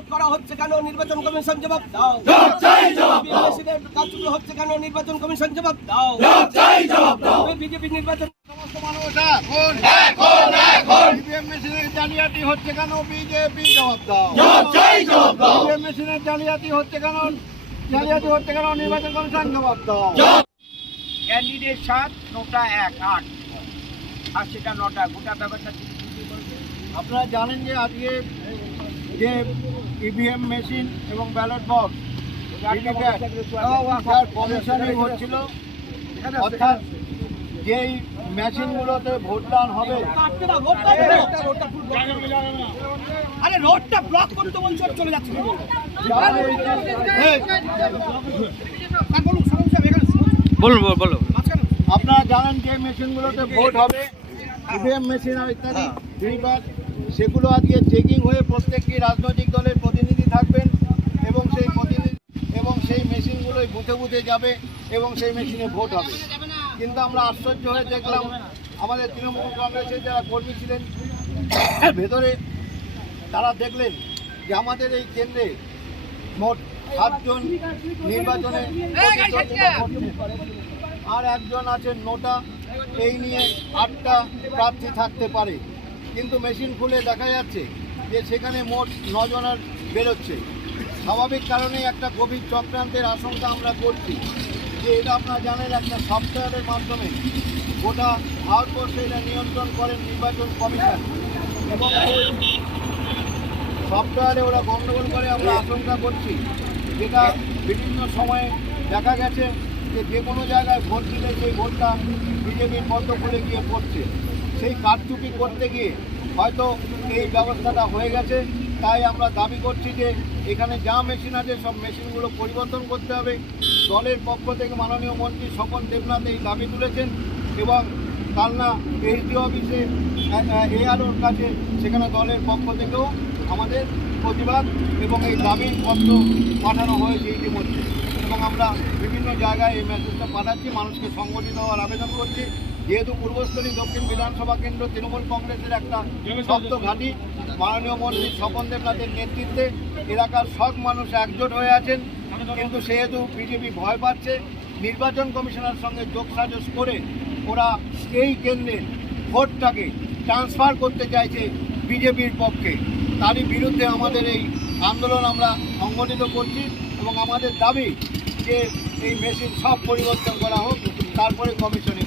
অবরোধ করা হচ্ছে কেন? নির্বাচন কমিশন জবাব দাও। কাজগুলো হচ্ছে কেন? নির্বাচন কমিশন জবাব দাও। বিজেপি নির্বাচন সমস্ত মানুষ এখন এখন ইভিএম মেশিনের জালিয়াতি হচ্ছে কেন? বিজেপি জবাব দাও। ইভিএম মেশিনের জালিয়াতি হচ্ছে কেন? জালিয়াতি হচ্ছে কেন? নির্বাচন কমিশন জবাব দাও। ক্যান্ডিডেট সাত নটা এক আট। আর সেটা নটা। গোটা ব্যাপারটা আপনারা জানেন যে আজকে যে ইভিএম মেশিন এবং ব্যালট বক্স কমিশনিং হচ্ছিল অর্থাৎ যেই মেশিনগুলোতে ভোটদান হবে আরে রোডটা ব্লক করতে বলছো আর চলে যাচ্ছে। বলুন বলুন আপনারা জানেন যে মেশিনগুলোতে ভোট হবে। ইভিএম মেশিন আর ইত্যাদি সেগুলো আজকে চেকিং হয়ে প্রত্যেকটি রাজনৈতিক দলের প্রতিনিধি থাকবেন এবং সেই প্রতিনিধি এবং সেই মেশিনগুলোই বুথে বুথে যাবে এবং সেই মেশিনে ভোট হবে। কিন্তু আমরা আশ্চর্য হয়ে দেখলাম, আমাদের তৃণমূল কংগ্রেসের যারা কর্মী ছিলেন ভেতরে তারা দেখলেন যে আমাদের এই কেন্দ্রে মোট সাতজন নির্বাচনে আর একজন আছেন নোটা, এই নিয়ে আটটা প্রার্থী থাকতে পারে। কিন্তু মেশিন খুলে দেখা যাচ্ছে যে সেখানে মোট নজনের বেরোচ্ছে। স্বাভাবিক কারণেই একটা গভীর চক্রান্তের আশঙ্কা আমরা করছি যে এটা আপনারা জানেন, একটা সফটওয়্যারের মাধ্যমে গোটা ভারতবর্ষে এটা নিয়ন্ত্রণ করেন নির্বাচন কমিশন। এবং সফটওয়্যারে ওরা গণ্ডগোল করে আমরা আশঙ্কা করছি। যেটা বিভিন্ন সময়ে দেখা গেছে যে যে কোনো জায়গায় ভোট দিলে সেই ভোটটা বিজেপির পদ্ম খুলে গিয়ে পড়ছে। সেই কারচুপি করতে গিয়ে হয়তো এই ব্যবস্থাটা হয়ে গেছে তাই আমরা দাবি করছি যে এখানে যা মেশিন আছে সব মেশিনগুলো পরিবর্তন করতে হবে দলের পক্ষ থেকে মাননীয় মন্ত্রী স্বপন দেবনাথ এই দাবি তুলেছেন এবং কালনা এইচডি অফিসে এআরওর কাছে সেখানে দলের পক্ষ থেকেও আমাদের প্রতিবাদ এবং এই দাবির পত্র পাঠানো হয়েছে ইতিমধ্যে এবং আমরা বিভিন্ন জায়গায় এই মেসেজটা পাঠাচ্ছি মানুষকে সংগঠিত হওয়ার আবেদন করছি যেহেতু পূর্বস্থলী দক্ষিণ বিধানসভা কেন্দ্র, তৃণমূল কংগ্রেসের একটা শক্ত ঘাঁটি। মাননীয় মন্ত্রী স্বপন দেবনাথের নেতৃত্বে এলাকার সব মানুষ একজোট হয়ে আছেন। কিন্তু সেহেতু বিজেপি ভয় পাচ্ছে, নির্বাচন কমিশনের সঙ্গে যোগসাজস করে ওরা এই কেন্দ্রের ভোটটাকে ট্রান্সফার করতে চাইছে বিজেপির পক্ষে। তারই বিরুদ্ধে আমাদের এই আন্দোলন আমরা সংগঠিত করছি এবং আমাদের দাবি যে এই মেশিন সব পরিবর্তন করা হোক, তারপরে commissioning